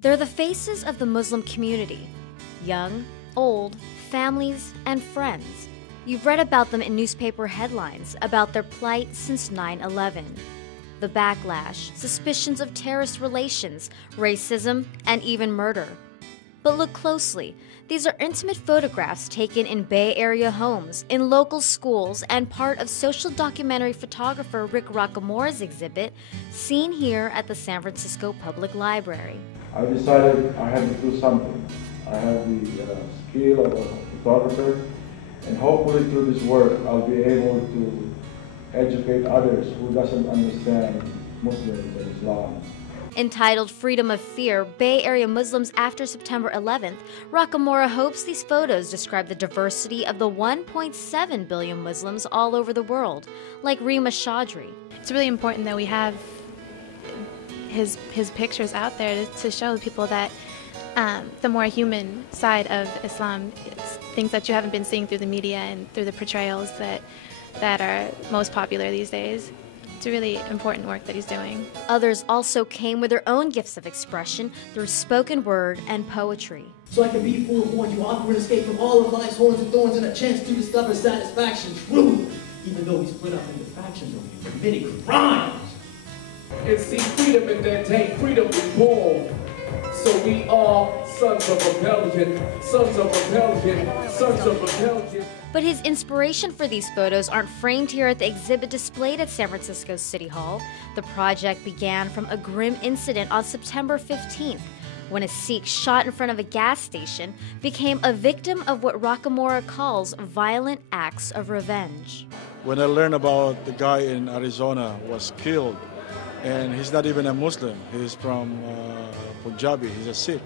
They're the faces of the Muslim community. Young, old, families, and friends. You've read about them in newspaper headlines about their plight since 9/11. The backlash, suspicions of terrorist relations, racism, and even murder. But look closely. These are intimate photographs taken in Bay Area homes, in local schools, and part of social documentary photographer Rick Rocamora's exhibit, seen here at the San Francisco Public Library. I decided I had to do something. I have the skill of a photographer, and hopefully through this work I'll be able to educate others who doesn't understand Muslims and Islam. Entitled Freedom of Fear, Bay Area Muslims After September 11th, Rocamora hopes these photos describe the diversity of the 1.7 billion Muslims all over the world, like Rima Chaudhry. It's really important that we have his pictures out there to show people that the more human side of Islam, things that you haven't been seeing through the media and through the portrayals that are most popular these days. It's a really important work that he's doing. Others also came with their own gifts of expression through spoken word and poetry. So I can be forewarned, you offer an escape from all of life's horns and thorns and a chance to discover satisfaction true, even though we split up into factions over you committing crimes. And see, freedom in that day, freedom is born. So we are sons of rebellion, sons of rebellion, sons of rebellion. But his inspiration for these photos aren't framed here at the exhibit displayed at San Francisco City Hall. The project began from a grim incident on September 15th, when a Sikh shot in front of a gas station became a victim of what Rocamora calls violent acts of revenge. When I learned about the guy in Arizona was killed, and he's not even a Muslim, he's from Punjabi, he's a Sikh.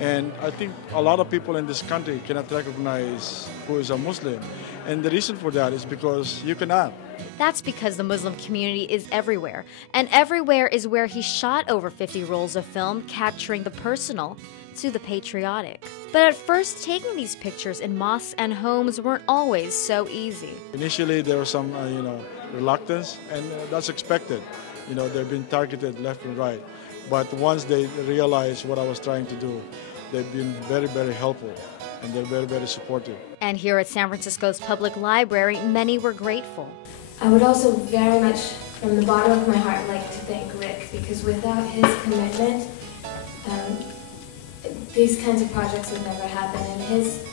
And I think a lot of people in this country cannot recognize who is a Muslim. And the reason for that is because you cannot. That's because the Muslim community is everywhere. And everywhere is where he shot over 50 rolls of film capturing the personal to the patriotic. But at first, taking these pictures in mosques and homes weren't always so easy. Initially, there was some reluctance, and that's expected. They've been targeted left and right. But once they realized what I was trying to do, they've been very, very helpful, and they're very, very supportive. And here at San Francisco's Public Library, many were grateful. I would also very much, from the bottom of my heart, like to thank Rick, because without his commitment, these kinds of projects would never happen. And his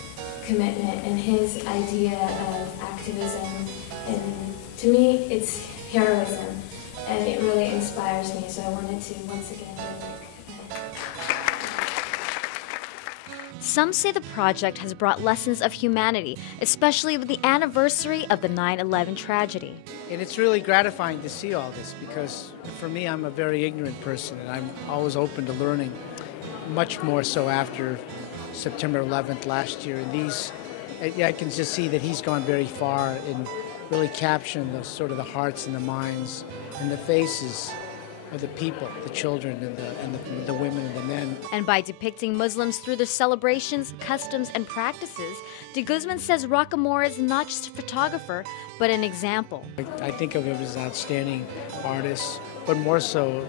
commitment and his idea of activism, and to me, it's heroism. And it really inspires me, so I wanted to once again give Rick. Some say the project has brought lessons of humanity, especially with the anniversary of the 9/11 tragedy. And it's really gratifying to see all this because for me, I'm a very ignorant person and I'm always open to learning, much more so after September 11th last year. And I can just see that he's gone very far in really capturing the sort of the hearts and the minds and the faces of the people, the children and the women and the men. And by depicting Muslims through their celebrations, customs, and practices, de Guzman says Rocamora is not just a photographer, but an example. I think of him as an outstanding artist, but more so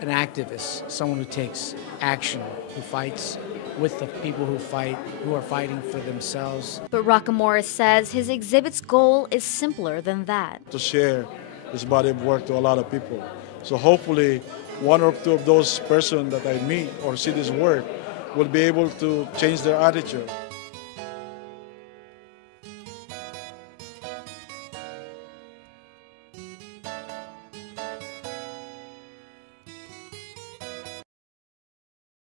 an activist, someone who takes action, who fights with the people who are fighting for themselves. But Rocamora says his exhibit's goal is simpler than that. To share this body of work to a lot of people. So hopefully one or two of those persons that I meet or see this work will be able to change their attitude.